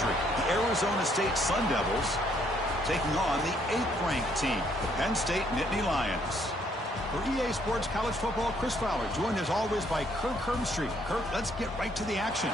country. The Arizona State Sun Devils taking on the 8th-ranked team, the Penn State Nittany Lions. For EA Sports College Football, Chris Fowler, joined as always by Kirk Herbstreit. Kirk, let's get right to the action.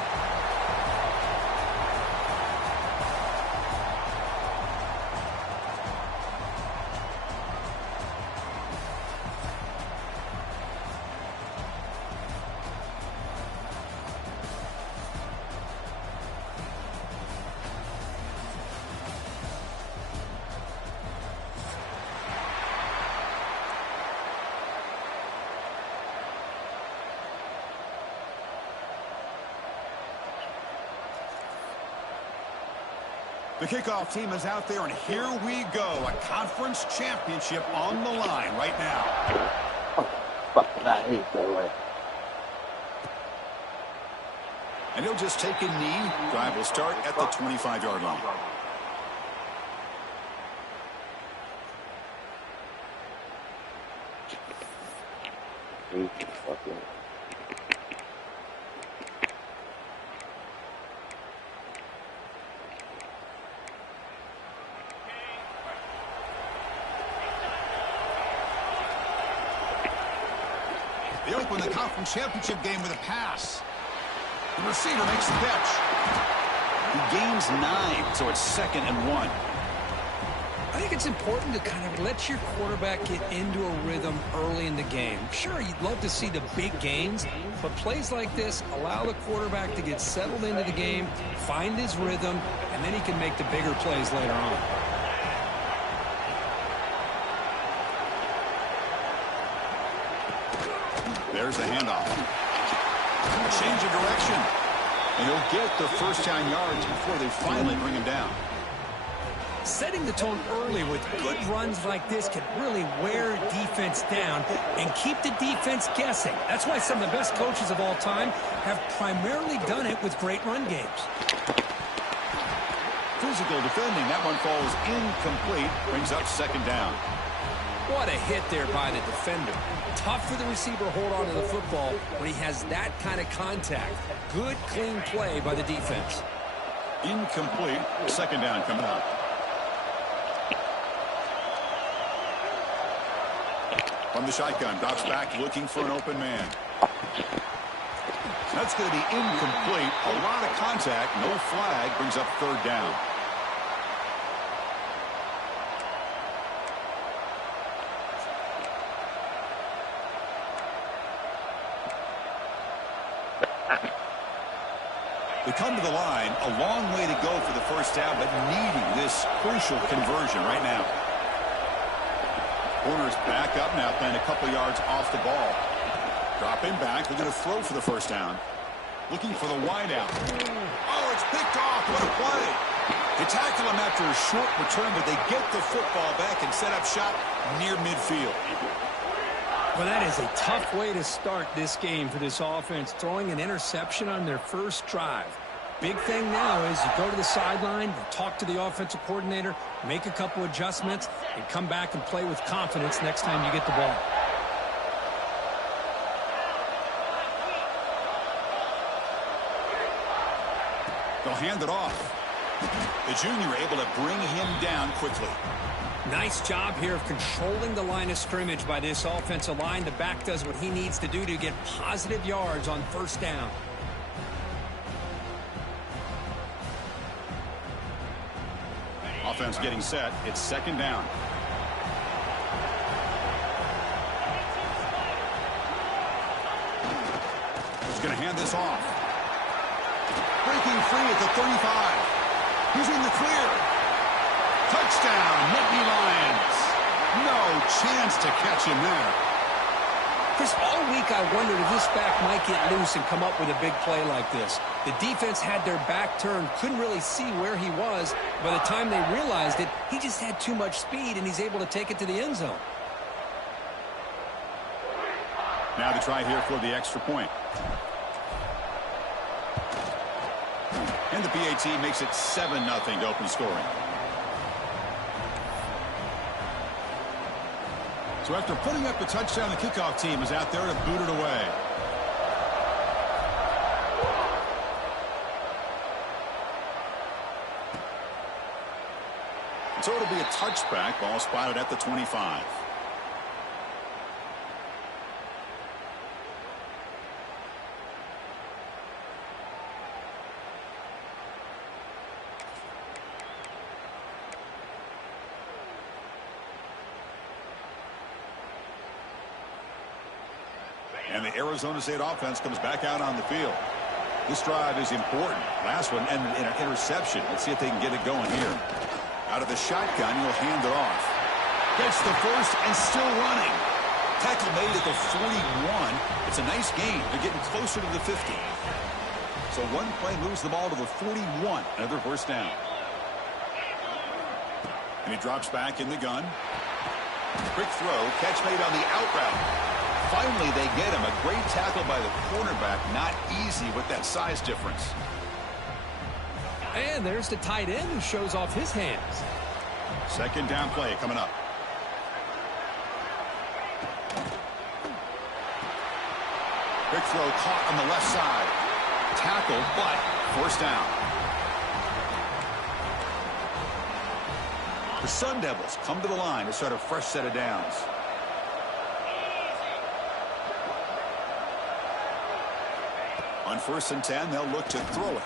The kickoff team is out there, and here we go. A conference championship on the line right now. Oh, fuck, I hate that way. And he'll just take a knee. Drive will start at the 25-yard line. They open the conference championship game with a pass. The receiver makes the catch. He gains 9, so it's 2nd and 1. I think it's important to kind of let your quarterback get into a rhythm early in the game. Sure, you'd love to see the big gains, but plays like this allow the quarterback to get settled into the game, find his rhythm, and then he can make the bigger plays later on. There's the handoff. Change of direction. And he'll get the first down yards before they finally bring him down. Setting the tone early with good runs like this can really wear defense down and keep the defense guessing. That's why some of the best coaches of all time have primarily done it with great run games. Physical defending. That one falls incomplete. Brings up 2nd down. What a hit there by the defender. Tough for the receiver to hold on to the football when he has that kind of contact. Good, clean play by the defense. Incomplete. 2nd down coming up. From the shotgun, drops back looking for an open man. That's going to be incomplete. A lot of contact. No flag. Brings up 3rd down. They come to the line, a long way to go for the first down, but needing this crucial conversion right now. Corner's back up now, playing a couple yards off the ball. Dropping back, they're going to throw for the first down. Looking for the wideout. Oh, it's picked off. What a play. They tackle him after a short return, but they get the football back and set up shop near midfield. Well, that is a tough way to start this game for this offense, throwing an interception on their first drive. Big thing now is you go to the sideline, you talk to the offensive coordinator, make a couple adjustments, and come back and play with confidence next time you get the ball. They'll hand it off. The junior able to bring him down quickly. Nice job here of controlling the line of scrimmage by this offensive line. The back does what he needs to do to get positive yards on first down. Offense getting set. It's 2nd down. He's going to hand this off. Breaking free at the 35. He's in the clear. Touchdown, Nittany Lions. No chance to catch him there. Chris, all week I wondered if this back might get loose and come up with a big play like this. The defense had their back turned, couldn't really see where he was. By the time they realized it, he just had too much speed, and he's able to take it to the end zone. Now to try here for the extra point. And the PAT makes it 7-0 to open scoring. So after putting up a touchdown, the kickoff team is out there to boot it away. So it'll be a touchback. Ball spotted at the 25. And the Arizona State offense comes back out on the field. This drive is important. Last one ended in an interception. Let's see if they can get it going here. Out of the shotgun, he'll hand it off. Gets the first and still running. Tackle made at the 41. It's a nice gain. They're getting closer to the 50. So one play moves the ball to the 41. Another first down. And he drops back in the gun. Quick throw. Catch made on the out route. Finally, they get him. A great tackle by the cornerback. Not easy with that size difference. And there's the tight end who shows off his hands. Second down play coming up. Quick throw caught on the left side. Tackle, but first down. The Sun Devils come to the line to start a fresh set of downs. On 1st and 10, they'll look to throw it.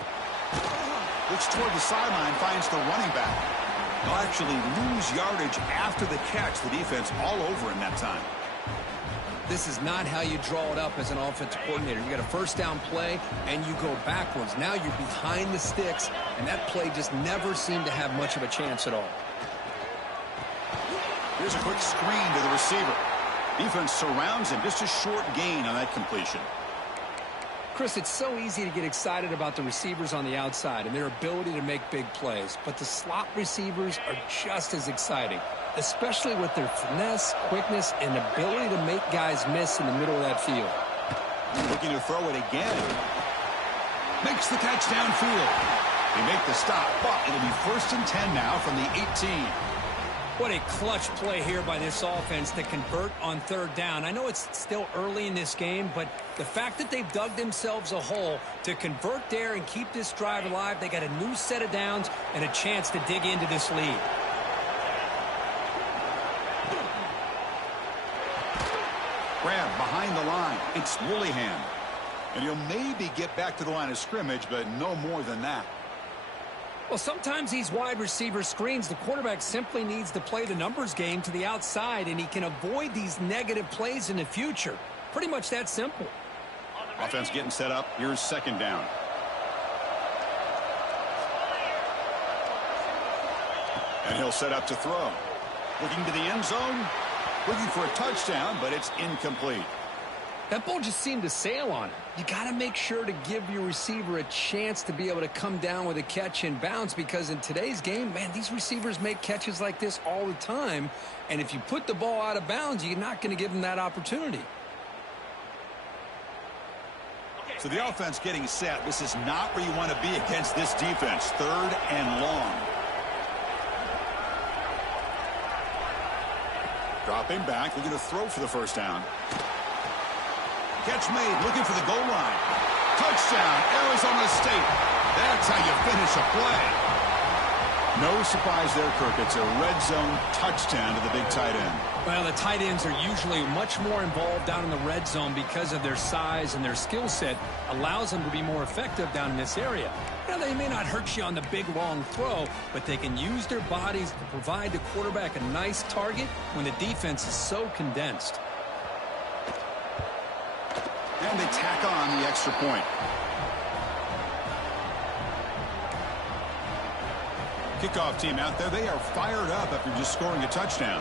Looks toward the sideline, finds the running back. They'll actually lose yardage after the catch. The defense all over him that time. This is not how you draw it up as an offensive coordinator. You got a first down play, and you go backwards. Now you're behind the sticks, and that play just never seemed to have much of a chance at all. Here's a quick screen to the receiver. Defense surrounds him. Just a short gain on that completion. Chris, it's so easy to get excited about the receivers on the outside and their ability to make big plays, but the slot receivers are just as exciting, especially with their finesse, quickness, and ability to make guys miss in the middle of that field. Looking to throw it again. Makes the catch downfield. They make the stop, but it'll be 1st and 10 now from the 18. What a clutch play here by this offense to convert on 3rd down. I know it's still early in this game, but the fact that they've dug themselves a hole to convert there and keep this drive alive, they got a new set of downs and a chance to dig into this lead. Grab behind the line. It's Willingham. And he'll maybe get back to the line of scrimmage, but no more than that. Well, sometimes these wide receiver screens, the quarterback simply needs to play the numbers game to the outside, and he can avoid these negative plays in the future. Pretty much that simple. Offense getting set up. Here's 2nd down. And he'll set up to throw. Looking to the end zone. Looking for a touchdown, but it's incomplete. That ball just seemed to sail on it. You got to make sure to give your receiver a chance to be able to come down with a catch and bounce, because in today's game, man, these receivers make catches like this all the time. And if you put the ball out of bounds, you're not going to give them that opportunity. So the offense getting set. This is not where you want to be against this defense. 3rd and long. Dropping back, looking to throw for the first down. Catch made, looking for the goal line. Touchdown, Arizona State. That's how you finish a play. No surprise there, Kirk. It's a red zone touchdown to the big tight end. Well, the tight ends are usually much more involved down in the red zone because of their size, and their skill set allows them to be more effective down in this area. Now, they may not hurt you on the big, long throw, but they can use their bodies to provide the quarterback a nice target when the defense is so condensed. And they tack on the extra point. Kickoff team out there, they are fired up after just scoring a touchdown.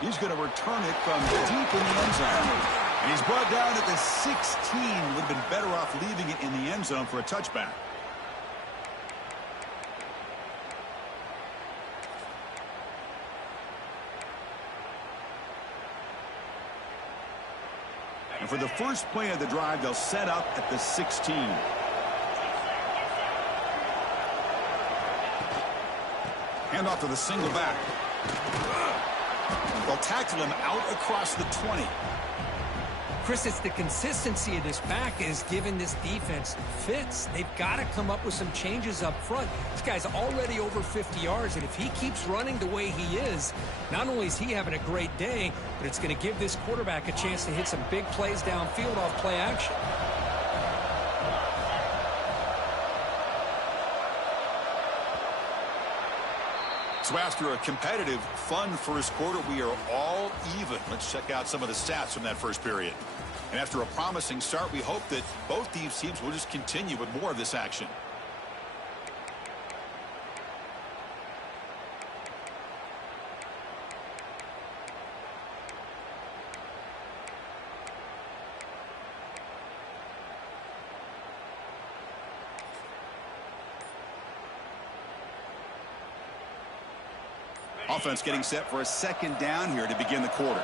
He's going to return it from deep in the end zone. And he's brought down at the 16. Would have been better off leaving it in the end zone for a touchback. And for the first play of the drive, they'll set up at the 16. Hand off to the single back. They'll tackle him out across the 20. Chris, it's the consistency of this back is giving this defense fits. They've got to come up with some changes up front. This guy's already over 50 yards, and if he keeps running the way he is, not only is he having a great day, but it's going to give this quarterback a chance to hit some big plays downfield off play action. So after a competitive, fun first quarter, we are all even. Let's check out some of the stats from that first period. And after a promising start, we hope that both these teams will just continue with more of this action. Offense getting set for a second down here to begin the quarter.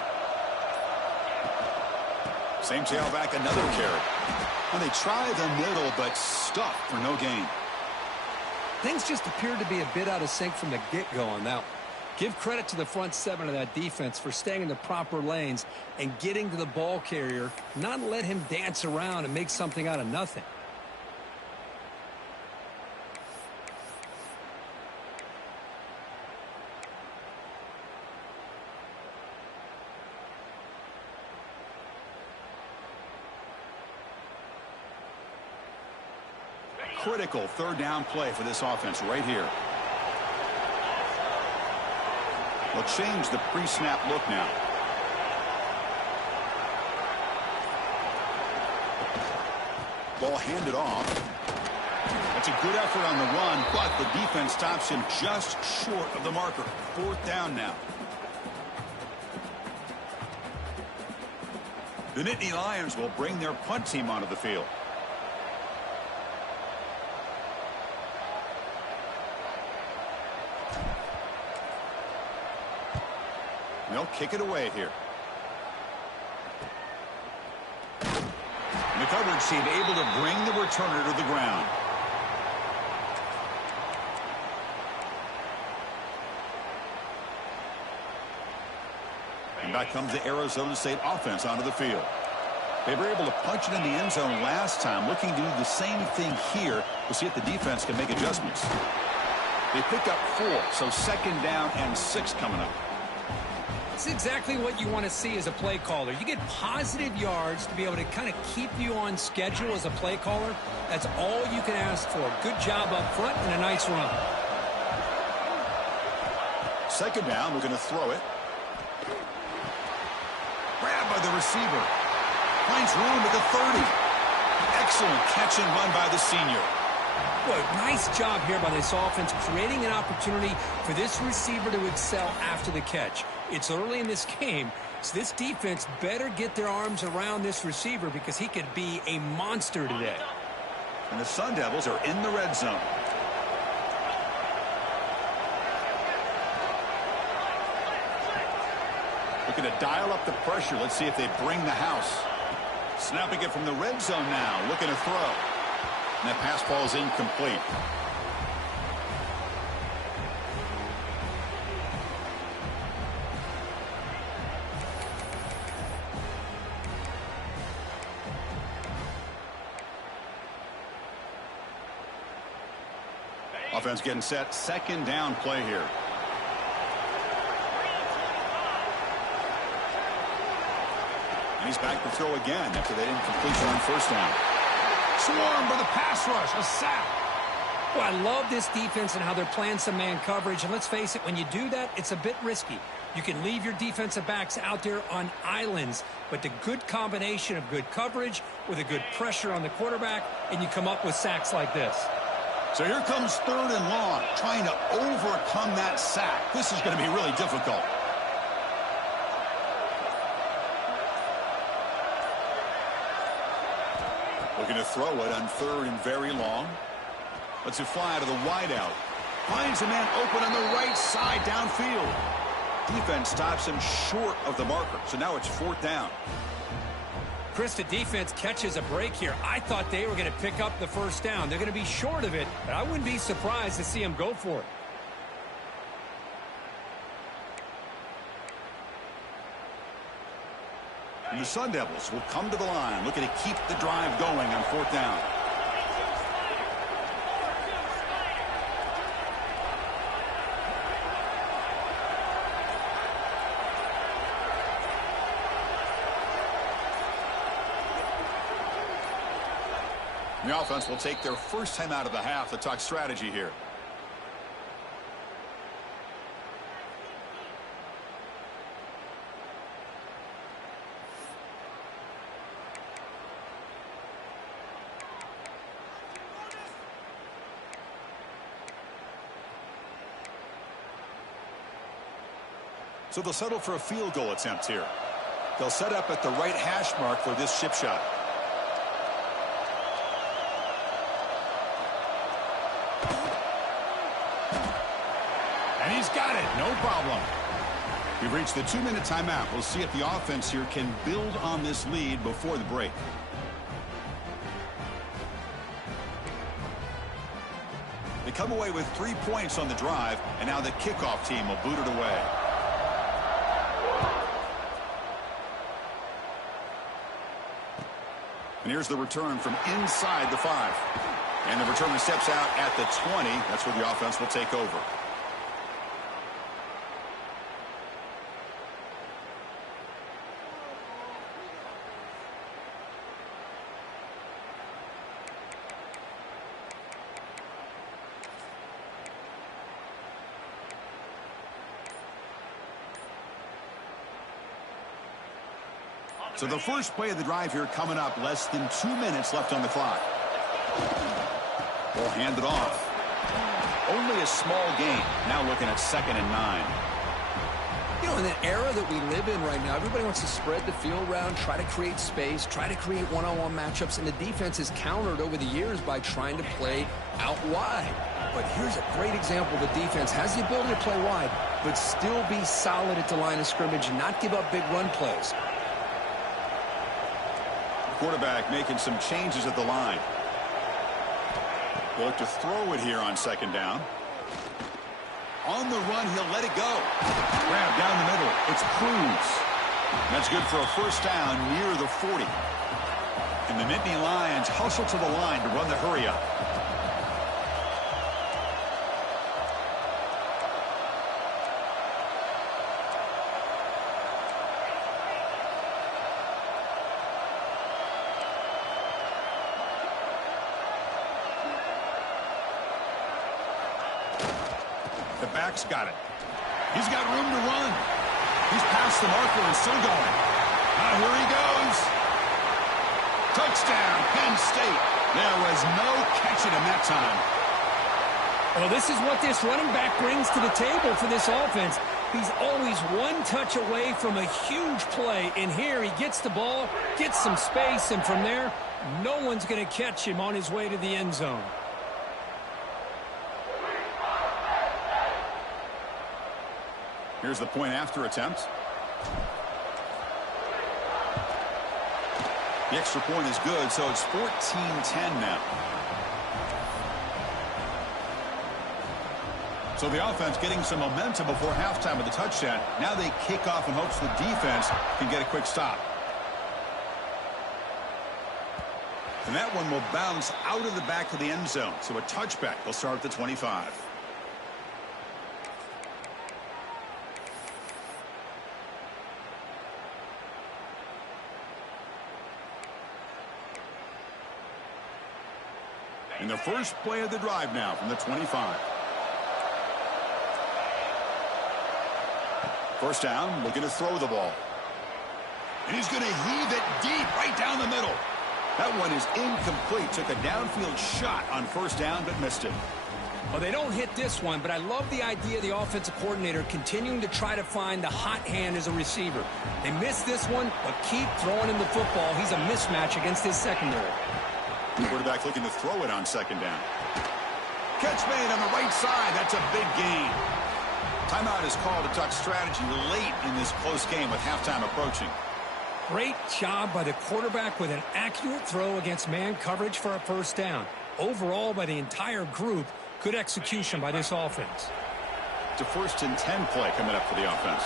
Same tailback, another carry. And they try the middle, but stuffed for no gain. Things just appeared to be a bit out of sync from the get-go on that one. Give credit to the front seven of that defense for staying in the proper lanes and getting to the ball carrier, not let him dance around and make something out of nothing. Critical third down play for this offense right here. We'll change the pre-snap look now. Ball handed off. That's a good effort on the run, but the defense stops him just short of the marker. Fourth down now. The Nittany Lions will bring their punt team onto the field. They'll kick it away here. And the coverage team able to bring the returner to the ground. And back comes the Arizona State offense onto the field. They were able to punch it in the end zone last time, looking to do the same thing here. We'll see if the defense can make adjustments. They pick up 4, so second down and 6 coming up. It's exactly what you want to see as a play caller. You get positive yards to be able to kind of keep you on schedule as a play caller. That's all you can ask for. Good job up front and a nice run. Second down, we're going to throw it. Grabbed by the receiver. Finds room at the 30. Excellent catch and run by the senior. Boy, nice job here by this offense, creating an opportunity for this receiver to excel after the catch. It's early in this game, so this defense better get their arms around this receiver because he could be a monster today. And the Sun Devils are in the red zone. Looking to dial up the pressure. Let's see if they bring the house. Snapping it from the red zone now, looking to throw. And that pass ball is incomplete. Offense getting set. Second down play here. And he's back to throw again after that incompletion on first down. Swarmed by the pass rush. A sack. Well, I love this defense and how they're playing some man coverage. And let's face it, when you do that, it's a bit risky. You can leave your defensive backs out there on islands, but the good combination of good coverage with a good pressure on the quarterback, and you come up with sacks like this. So here comes third and long, trying to overcome that sack. This is going to be really difficult. Looking to throw it on third and very long. Lets it fly to the wideout. Finds a man open on the right side downfield. Defense stops him short of the marker, so now it's fourth down. Chris, the defense catches a break here. I thought they were going to pick up the first down. They're going to be short of it, but I wouldn't be surprised to see them go for it. And the Sun Devils will come to the line, looking to keep the drive going on 4th down. The offense will take their first time out of the half to talk strategy here. So they'll settle for a field goal attempt here. They'll set up at the right hash mark for this chip shot. And he's got it. No problem. We've reached the 2-minute timeout. We'll see if the offense here can build on this lead before the break. They come away with 3 points on the drive, and now the kickoff team will boot it away. And here's the return from inside the 5. And the returner steps out at the 20. That's where the offense will take over. So the first play of the drive here coming up, less than 2 minutes left on the clock. We'll hand it off. Only a small gain. Now looking at 2nd and 9. You know, in the era that we live in right now, everybody wants to spread the field around, try to create space, try to create one-on-one matchups, and the defense is countered over the years by trying to play out wide. But here's a great example. The defense has the ability to play wide, but still be solid at the line of scrimmage and not give up big run plays. Quarterback making some changes at the line. They'll look to throw it here on 2nd down. On the run, he'll let it go. Grab down the middle. It's Cruz. That's good for a first down near the 40. And the Nittany Lions hustle to the line to run the hurry up. The back's got it. He's got room to run. He's past the marker and still going. Now here he goes. Touchdown, Penn State. There was no catching him that time. Well, this is what this running back brings to the table for this offense. He's always one touch away from a huge play. And here he gets the ball, gets some space, and from there, no one's going to catch him on his way to the end zone. Here's the point after attempt. The extra point is good, so it's 14-10 now. So the offense getting some momentum before halftime with the touchdown. Now they kick off in hopes the defense can get a quick stop. And that one will bounce out of the back of the end zone. So a touchback will start at the 25. And the first play of the drive now from the 25. First down, looking to throw the ball. And he's going to heave it deep right down the middle. That one is incomplete. Took a downfield shot on first down, but missed it. Well, they don't hit this one, but I love the idea of the offensive coordinator continuing to try to find the hot hand as a receiver. They missed this one, but keep throwing him the football. He's a mismatch against his secondary. The quarterback looking to throw it on second down. Catch made on the right side. That's a big gain. Timeout is called to talk strategy late in this close game with halftime approaching. Great job by the quarterback with an accurate throw against man coverage for a first down. Overall, by the entire group, good execution by this offense. It's a 1st and 10 play coming up for the offense.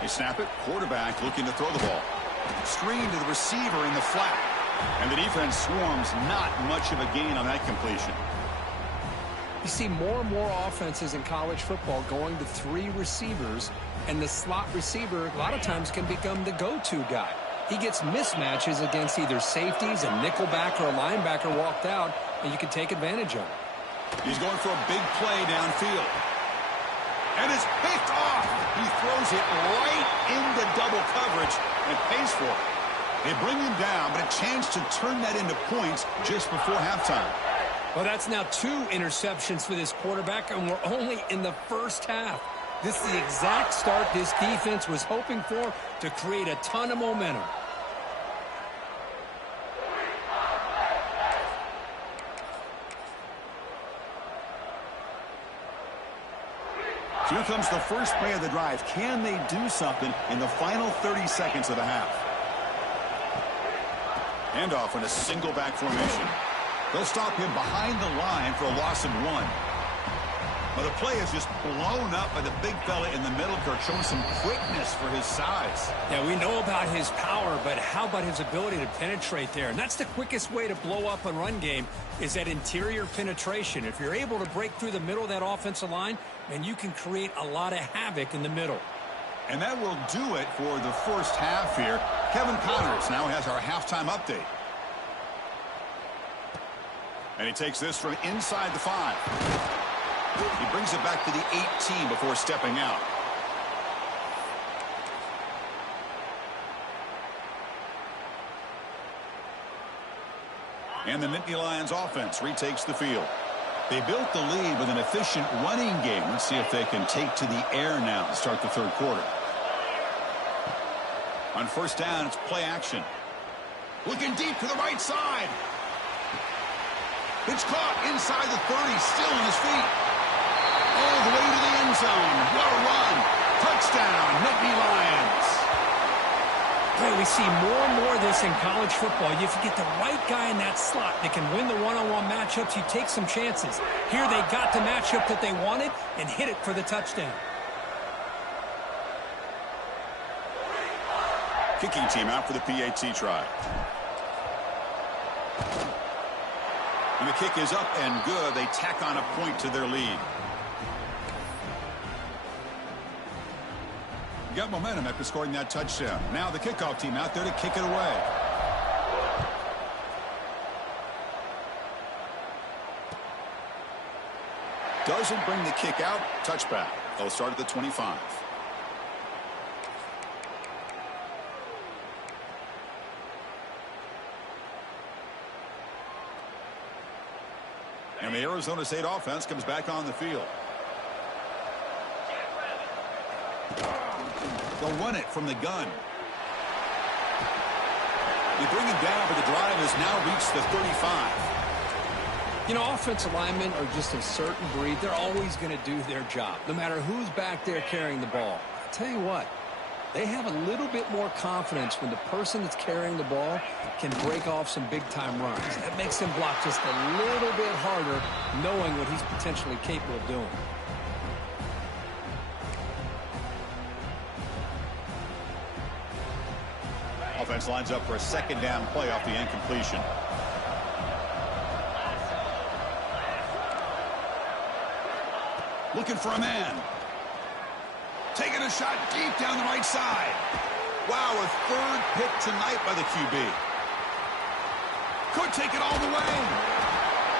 They snap it. Quarterback looking to throw the ball. Screen to the receiver in the flat. And the defense swarms. Not much of a gain on that completion. You see more and more offenses in college football going to 3 receivers, and the slot receiver a lot of times can become the go-to guy. He gets mismatches against either safeties, a nickelback, or a linebacker walked out, and you can take advantage of it. He's going for a big play downfield. And it's picked off. He throws it right into double coverage and pays for it. They bring him down, but a chance to turn that into points just before halftime. Well, that's now 2 interceptions for this quarterback, and we're only in the first half. This is the exact start this defense was hoping for to create a ton of momentum. Here comes the first play of the drive. Can they do something in the final 30 seconds of the half? Handoff in a single back formation. They'll stop him behind the line for a loss of 1. But the play is just blown up by the big fella in the middle, Kirk, showing some quickness for his size. Yeah, we know about his power, but how about his ability to penetrate there? And that's the quickest way to blow up a run game is that interior penetration. If you're able to break through the middle of that offensive line, then you can create a lot of havoc in the middle. And that will do it for the first half here. Kevin Connors now has our halftime update. And he takes this from inside the 5. He brings it back to the 18 before stepping out. And the Nittany Lions offense retakes the field. They built the lead with an efficient running game. Let's see if they can take to the air now to start the third quarter. On first down, it's play action. Looking deep to the right side. It's caught inside the 30, still on his feet. All the way to the end zone. What a run. Touchdown, Nittany Lions. Boy, we see more and more of this in college football. If you get the right guy in that slot that can win the one-on-one matchups, you take some chances. Here they got the matchup that they wanted and hit it for the touchdown. Kicking team out for the PAT try. And the kick is up and good. They tack on a point to their lead. Got momentum after scoring that touchdown. Now the kickoff team out there to kick it away. Doesn't bring the kick out. Touchback. They'll start at the 25. And the Arizona State offense comes back on the field. They'll run it from the gun. They bring him down, but the drive has now reached the 35. You know, offensive linemen are just a certain breed. They're always going to do their job, no matter who's back there carrying the ball. I'll tell you what, they have a little bit more confidence when the person that's carrying the ball can break off some big-time runs. That makes him block just a little bit harder, knowing what he's potentially capable of doing. Offense lines up for a second down play off the incompletion. Looking for a man. Taking a shot deep down the right side. Wow, a third pick tonight by the QB. Could take it all the way.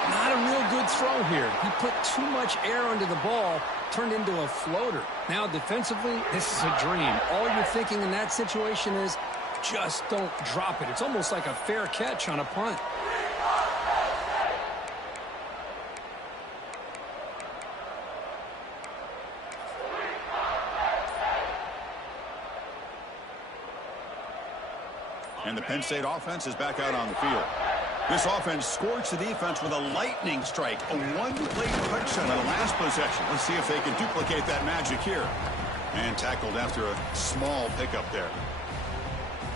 Not a real good throw here. He put too much air under the ball, turned into a floater. Now defensively, this is a dream. All you're thinking in that situation is just don't drop it. It's almost like a fair catch on a punt. And the Penn State offense is back out on the field. This offense scorched the defense with a lightning strike. A one-play touchdown on the last possession. Let's see if they can duplicate that magic here. And tackled after a small pickup there.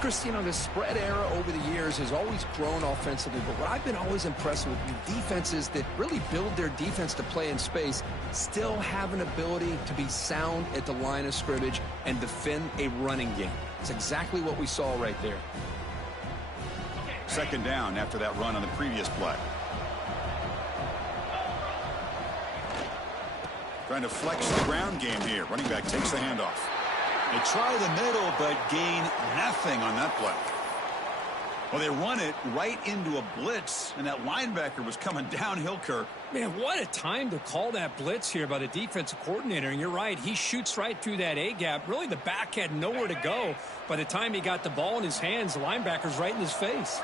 Chris, the spread era over the years has always grown offensively, but what I've been always impressed with defenses that really build their defense to play in space still have an ability to be sound at the line of scrimmage and defend a running game. It's exactly what we saw right there. Second down after that run on the previous play. Trying to flex the ground game here. Running back takes the handoff. They try the middle, but gain nothing on that play. Well, they run it right into a blitz, and that linebacker was coming downhill, Kirk. Man, what a time to call that blitz here by the defensive coordinator. And you're right, he shoots right through that A-gap. Really, the back had nowhere to go. By the time he got the ball in his hands, the linebacker's right in his face.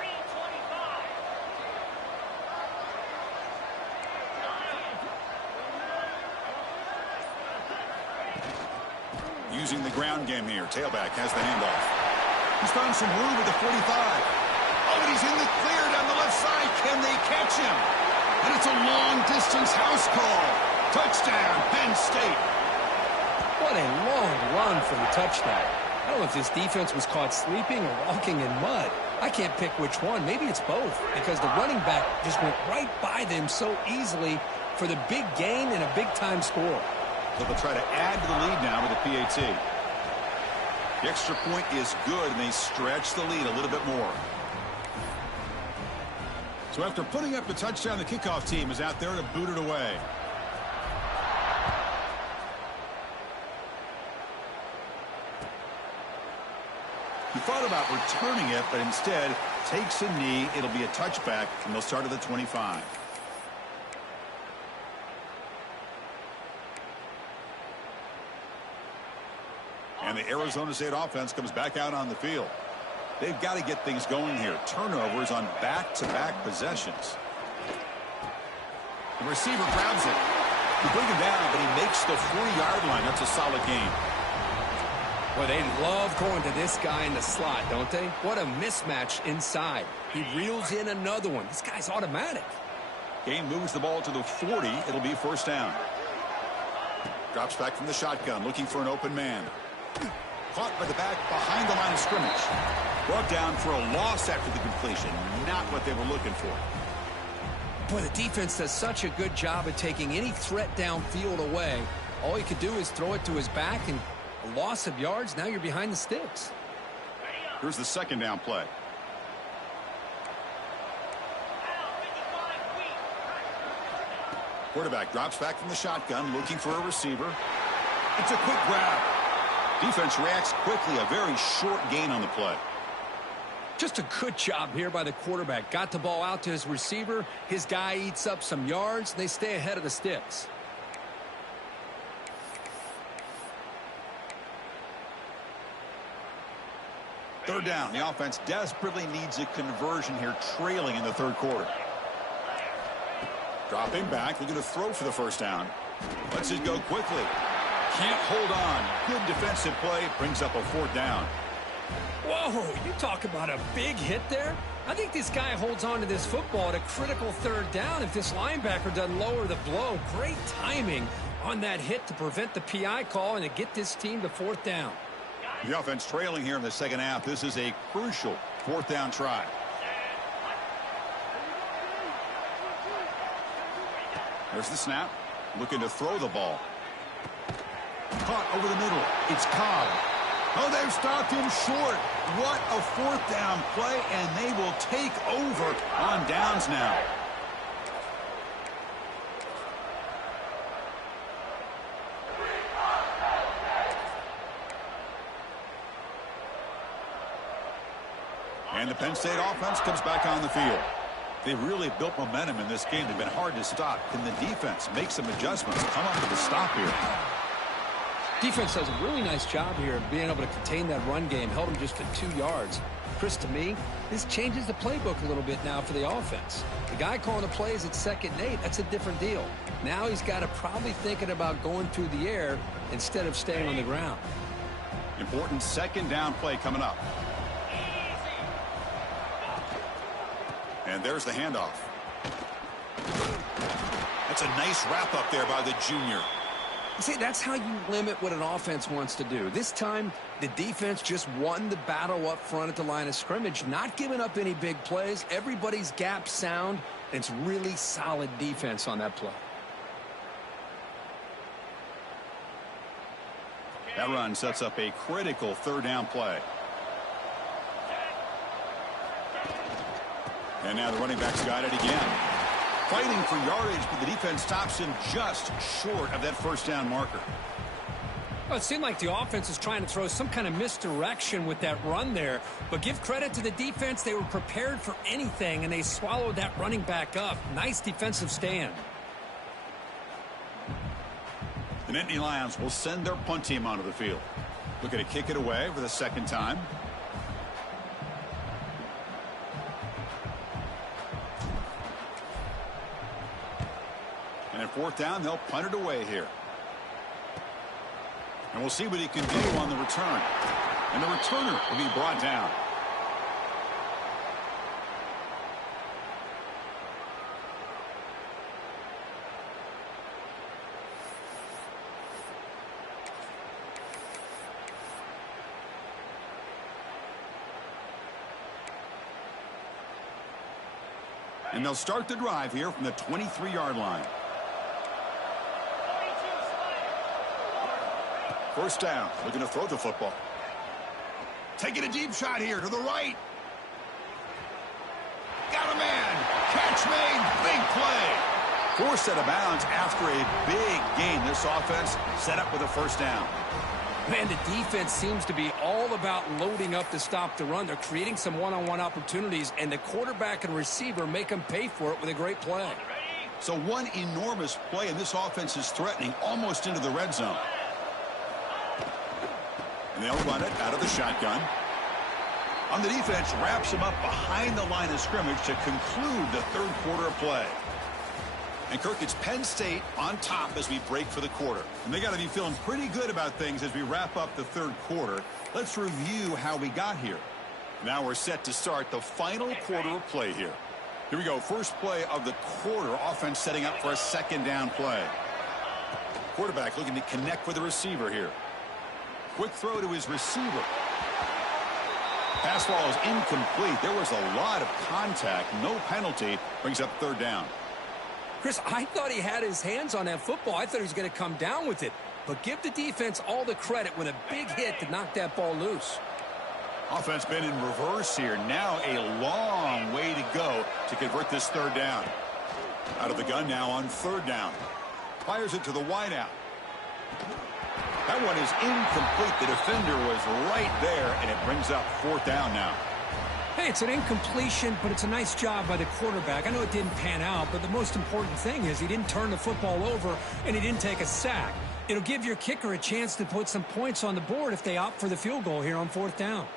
Using the ground game here. Tailback has the handoff. He's found some room with the 45. Oh, and he's in the clear down the left side. Can they catch him? And it's a long-distance house call. Touchdown, Penn State. What a long run for the touchdown. I don't know if this defense was caught sleeping or walking in mud. I can't pick which one. Maybe it's both, because the running back just went right by them so easily for the big gain and a big-time score. So they'll try to add to the lead now with the PAT. The extra point is good, and they stretch the lead a little bit more. So after putting up the touchdown, the kickoff team is out there to boot it away. He thought about returning it, but instead takes a knee. It'll be a touchback, and they'll start at the 25. And the Arizona State offense comes back out on the field. They've got to get things going here. Turnovers on back-to-back possessions. The receiver grabs it. He brings him down, but he makes the 40-yard line. That's a solid gain. Well, they love going to this guy in the slot, don't they? What a mismatch inside. He reels in another one. This guy's automatic. Game moves the ball to the 40. It'll be first down. Drops back from the shotgun, looking for an open man. Caught by the back behind the line of scrimmage. Brought down for a loss after the completion. Not what they were looking for. Boy, the defense does such a good job of taking any threat downfield away. All he could do is throw it to his back, and a loss of yards, now you're behind the sticks. Here's the second down play. Quarterback drops back from the shotgun, looking for a receiver. It's a quick grab. Defense reacts quickly. A very short gain on the play. Just a good job here by the quarterback. Got the ball out to his receiver. His guy eats up some yards. They stay ahead of the sticks. Third down. The offense desperately needs a conversion here, trailing in the third quarter. Dropping back, looking to throw for the first down. Lets it go quickly. Can't hold on. Good defensive play. Brings up a fourth down. Whoa, you talk about a big hit there. I think this guy holds on to this football at a critical third down if this linebacker doesn't lower the blow. Great timing on that hit to prevent the PI call and to get this team to fourth down. The offense trailing here in the second half. This is a crucial fourth down try. There's the snap. Looking to throw the ball. Caught over the middle. It's Cobb. Oh, they've stopped him short. What a fourth down play, and they will take over on downs now. And the Penn State offense comes back on the field. They really built momentum in this game. They've been hard to stop. Can the defense make some adjustments? Come up with a stop here. Defense does a really nice job here of being able to contain that run game. Held him just to 2 yards. Chris, to me, this changes the playbook a little bit now for the offense. The guy calling the plays at 2nd and 8, that's a different deal. Now he's got to probably thinking about going through the air instead of staying on the ground. Important second down play coming up. And there's the handoff. That's a nice wrap up there by the junior. See, that's how you limit what an offense wants to do. This time, the defense just won the battle up front at the line of scrimmage, not giving up any big plays. Everybody's gap sound, and it's really solid defense on that play. That run sets up a critical third down play. And now the running back's got it again. Fighting for yardage, but the defense stops him just short of that first down marker. Well, it seemed like the offense was trying to throw some kind of misdirection with that run there. But give credit to the defense. They were prepared for anything, and they swallowed that running back up. Nice defensive stand. The Nittany Lions will send their punt team onto the field. Looking to kick it away for the second time. And at fourth down, they'll punt it away here. And we'll see what he can do on the return. And the returner will be brought down. And they'll start the drive here from the 23-yard line. First down, looking to throw the football. Taking a deep shot here to the right. Got a man. Catch made. Big play. Forced out of bounds after a big gain. This offense set up with a first down. Man, the defense seems to be all about loading up to stop the run. They're creating some one-on-one opportunities, and the quarterback and receiver make them pay for it with a great play. So one enormous play, and this offense is threatening almost into the red zone. And they'll run it out of the shotgun. On the defense, wraps him up behind the line of scrimmage to conclude the third quarter of play. And, Kirk, it's Penn State on top as we break for the quarter. And they got to be feeling pretty good about things as we wrap up the third quarter. Let's review how we got here. Now we're set to start the final quarter of play here. Here we go. First play of the quarter. Offense setting up for a second down play. Quarterback looking to connect with the receiver here. Quick throw to his receiver. Pass ball is incomplete. There was a lot of contact. No penalty. Brings up third down. Chris, I thought he had his hands on that football. I thought he was going to come down with it. But give the defense all the credit with a big hit to knock that ball loose. Offense been in reverse here. Now a long way to go to convert this third down. Out of the gun now on third down. Fires it to the wideout. That one is incomplete. The defender was right there, and it brings up fourth down now. Hey, it's an incompletion, but it's a nice job by the quarterback. I know it didn't pan out, but the most important thing is he didn't turn the football over, and he didn't take a sack. It'll give your kicker a chance to put some points on the board if they opt for the field goal here on fourth down.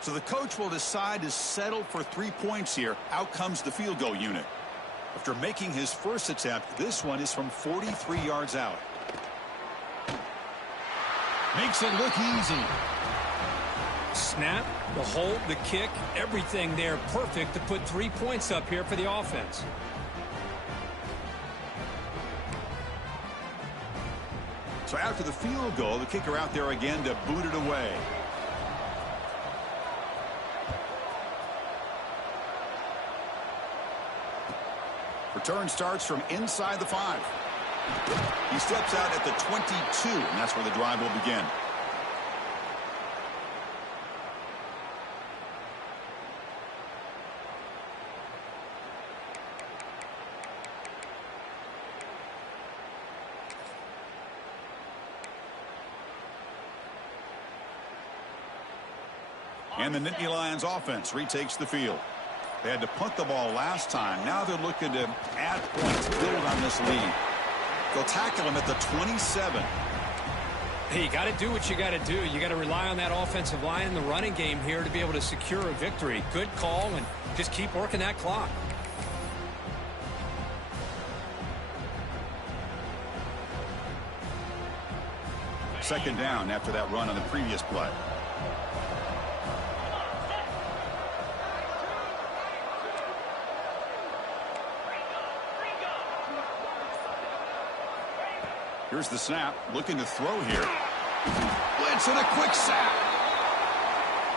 So the coach will decide to settle for 3 points here. Out comes the field goal unit. After making his first attempt, this one is from 43 yards out. Makes it look easy. Snap, the hold, the kick, everything there perfect to put 3 points up here for the offense. So after the field goal, the kicker out there again to boot it away. Return starts from inside the 5. He steps out at the 22, and that's where the drive will begin. And the Nittany Lions offense retakes the field. They had to punt the ball last time. Now they're looking to add points, build on this lead. They'll tackle him at the 27. Hey, you got to do what you got to do. You got to rely on that offensive line in the running game here to be able to secure a victory. Good call, and just keep working that clock. Second down after that run on the previous play. Here's the snap, looking to throw here. Blitz and a quick sack.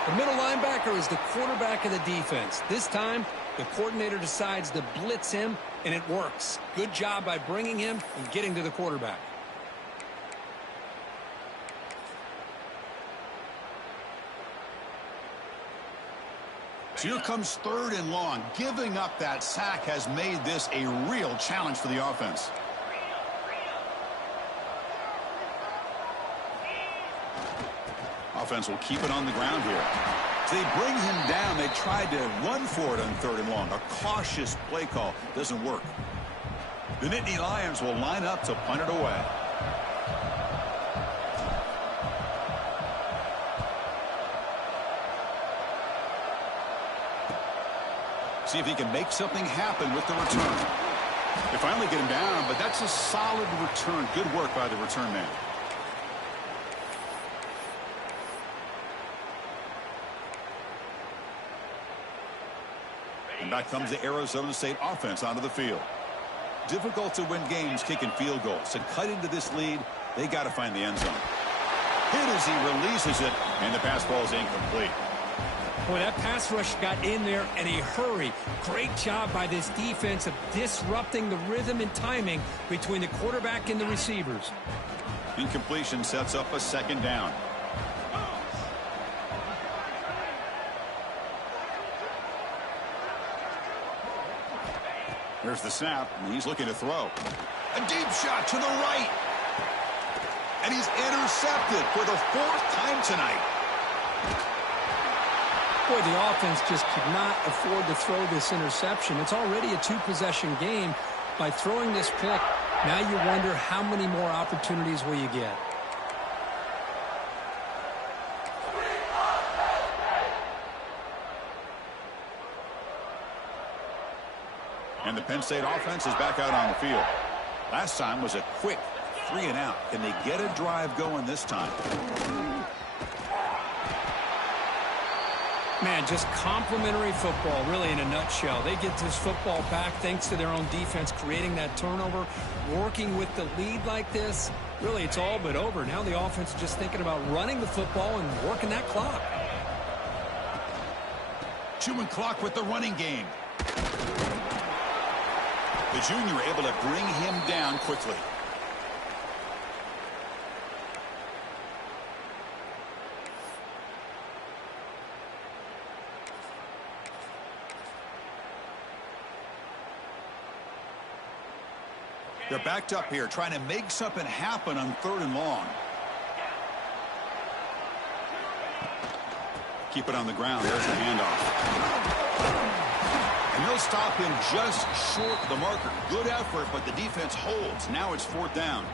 The middle linebacker is the quarterback of the defense. This time, the coordinator decides to blitz him, and it works. Good job by bringing him and getting to the quarterback. So here comes 3rd and long. Giving up that sack has made this a real challenge for the offense. Offense will keep it on the ground here. They bring him down. They tried to run for it on 3rd and long. A cautious play call doesn't work. The Nittany Lions will line up to punt it away. See if he can make something happen with the return. They finally get him down, but that's a solid return. Good work by the return man. And back comes the Arizona State offense onto the field. Difficult to win games kicking field goals. To cut into this lead, they got to find the end zone. Hit as he releases it, and the pass ball is incomplete. Boy, that pass rush got in there in a hurry. Great job by this defense of disrupting the rhythm and timing between the quarterback and the receivers. Incompletion sets up a 2nd down. Here's the snap, and he's looking to throw. A deep shot to the right. And he's intercepted for the 4th time tonight. Boy, the offense just could not afford to throw this interception. It's already a 2-possession game. By throwing this pick, now you wonder how many more opportunities will you get. And the Penn State offense is back out on the field. Last time was a quick 3 and out. Can they get a drive going this time? Man, just complimentary football, really, in a nutshell. They get this football back thanks to their own defense, creating that turnover, working with the lead like this. Really, it's all but over. Now the offense is just thinking about running the football and working that clock. Chewing clock with the running game. The junior able to bring him down quickly. They're backed up here, trying to make something happen on 3rd and long. Keep it on the ground. There's the handoff. And they'll stop him just short of the marker. Good effort, but the defense holds. Now it's 4th down.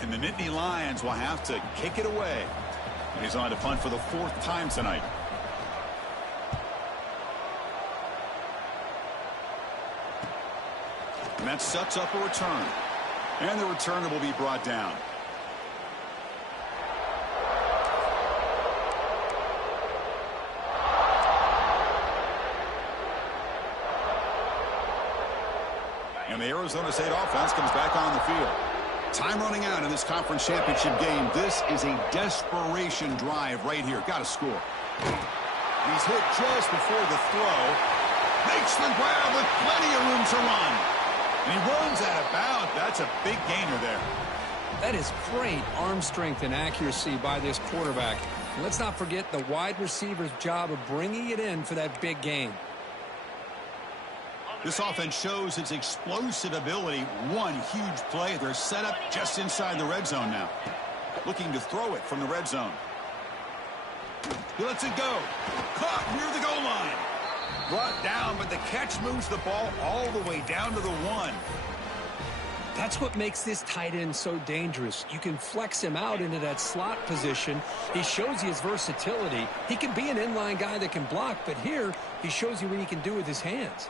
And the Nittany Lions will have to kick it away. And he's on to punt for the 4th time tonight. And that sets up a return. And the returner will be brought down. And the Arizona State offense comes back on the field. Time running out in this conference championship game. This is a desperation drive right here. Got to score. He's hit just before the throw. Makes the grab with plenty of room to run. And he runs out of bounds. That's a big gainer there. That is great arm strength and accuracy by this quarterback. And let's not forget the wide receiver's job of bringing it in for that big gain. This offense shows its explosive ability. One huge play. They're set up just inside the red zone now. Looking to throw it from the red zone. He lets it go. Caught near the goal line. Brought down, but the catch moves the ball all the way down to the 1. That's what makes this tight end so dangerous. You can flex him out into that slot position. He shows you his versatility. He can be an inline guy that can block, but here he shows you what he can do with his hands.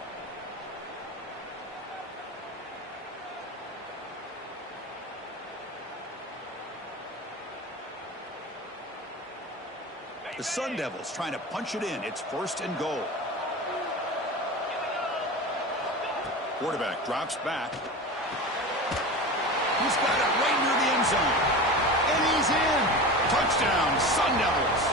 The Sun Devils trying to punch it in. It's 1st and goal. Quarterback drops back. He's got it right near the end zone. And he's in. Touchdown, Sun Devils.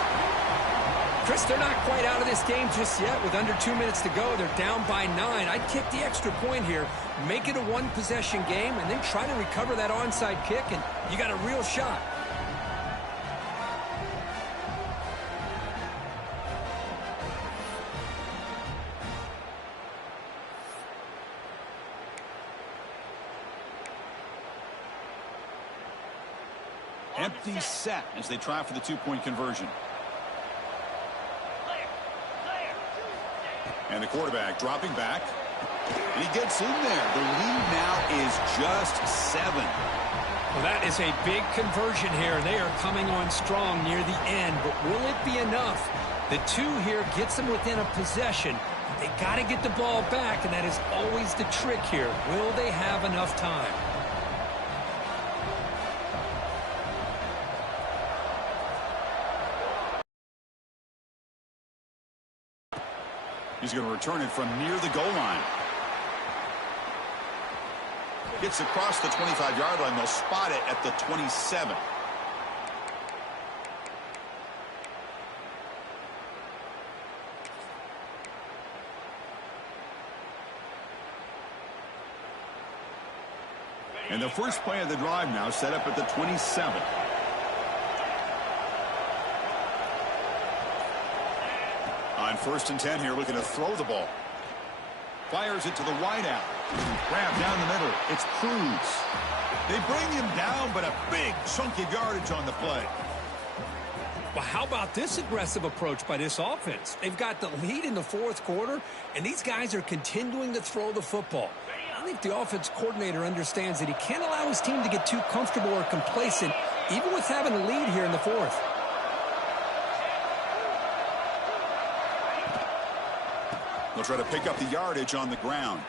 Chris, they're not quite out of this game just yet. With under 2 minutes to go, they're down by 9. I'd kick the extra point here, make it a one-possession game, and then try to recover that onside kick, and you got a real shot. Empty set as they try for the two-point conversion. And the quarterback dropping back. And he gets in there. The lead now is just 7. Well, that is a big conversion here. They are coming on strong near the end, but will it be enough? The 2 here gets them within a possession. They got to get the ball back, and that is always the trick here. Will they have enough time? He's going to return it from near the goal line. Gets across the 25-yard line. They'll spot it at the 27. And the first play of the drive now set up at the 27. On 1st and 10 here, looking to throw the ball. Fires it to the wideout. Grab down the middle. It's Cruz. They bring him down, but a big chunk of yardage on the play. Well, how about this aggressive approach by this offense? They've got the lead in the 4th quarter, and these guys are continuing to throw the football. I think the offense coordinator understands that he can't allow his team to get too comfortable or complacent, even with having a lead here in the 4th. They'll try to pick up the yardage on the ground.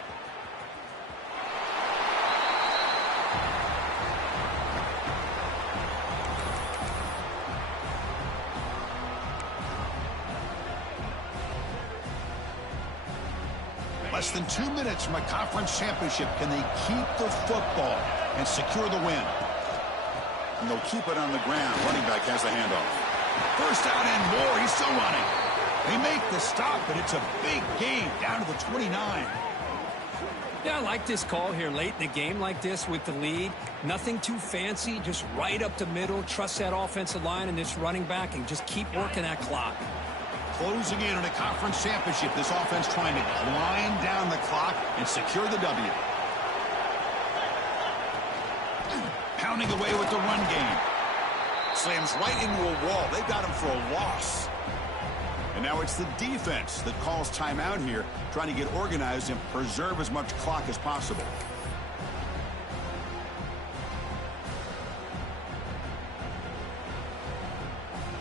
Less than 2 minutes from a conference championship. Can they keep the football and secure the win? And they'll keep it on the ground. Running back has the handoff. First down and more. He's still running. They make the stop, but it's a big gain down to the 29. Yeah, I like this call here late in the game like this with the lead. Nothing too fancy, just right up the middle. Trust that offensive line and this running back and just keep working that clock. Closing in on a conference championship. This offense trying to grind down the clock and secure the W. Pounding away with the run game. Slams right into a wall. They've got him for a loss. And now it's the defense that calls timeout here, trying to get organized and preserve as much clock as possible.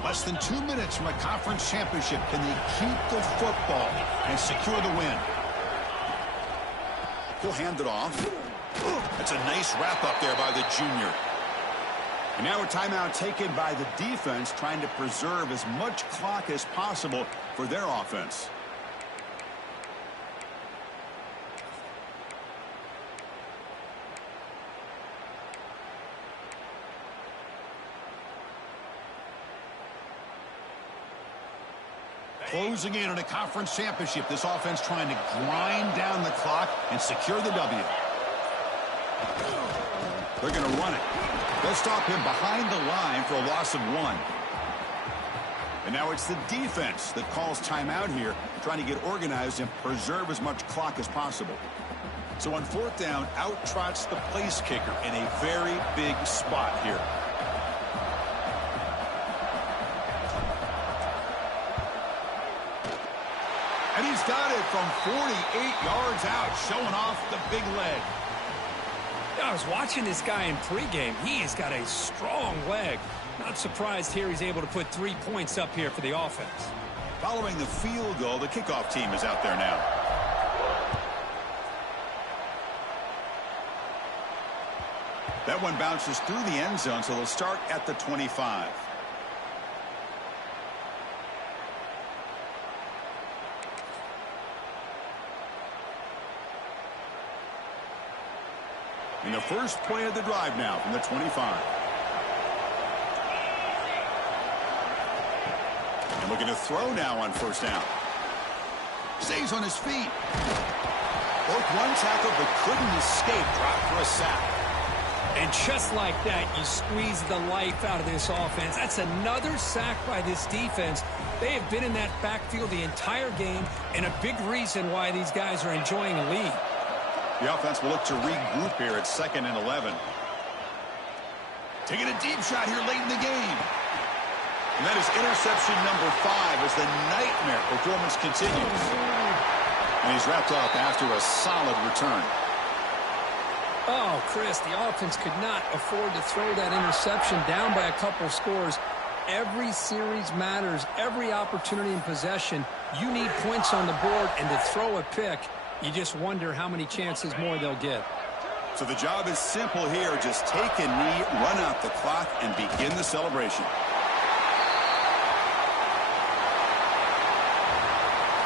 Less than 2 minutes from a conference championship. Can they keep the football and secure the win? He'll hand it off. That's a nice wrap up there by the junior. And now a timeout taken by the defense, trying to preserve as much clock as possible for their offense. Closing in on a conference championship. This offense trying to grind down the clock and secure the W. They're going to run it. They'll stop him behind the line for a loss of 1. And now it's the defense that calls timeout here, trying to get organized and preserve as much clock as possible. So on 4th down, out trots the place kicker in a very big spot here. And he's got it from 48 yards out, showing off the big leg. I was watching this guy in pregame. He has got a strong leg. Not surprised here he's able to put 3 points up here for the offense. Following the field goal, the kickoff team is out there now. That one bounces through the end zone, so they'll start at the 25. And the first play of the drive now from the 25. And looking to throw now on first down. Stays on his feet. Broke one tackle but couldn't escape. Dropped for a sack. And just like that, you squeeze the life out of this offense. That's another sack by this defense. They have been in that backfield the entire game, and a big reason why these guys are enjoying a lead. The offense will look to regroup here at 2nd and 11. Taking a deep shot here late in the game. And that is interception number 5 as the nightmare performance continues. And he's wrapped up after a solid return. Oh, Chris, the offense could not afford to throw that interception down by a couple scores. Every series matters. Every opportunity in possession, you need points on the board, and to throw a pick, you just wonder how many chances more they'll get. So the job is simple here. Just take a knee, run out the clock, and begin the celebration.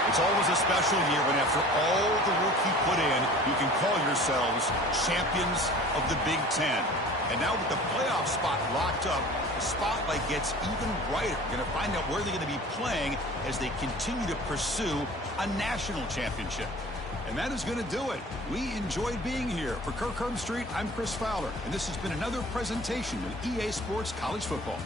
It's always a special year when after all the work you put in, you can call yourselves champions of the Big Ten. And now with the playoff spot locked up, the spotlight gets even brighter. You're going to find out where they're going to be playing as they continue to pursue a national championship. And that is going to do it. We enjoyed being here. For Kirk Herbstreit, I'm Chris Fowler, and this has been another presentation of EA Sports College Football.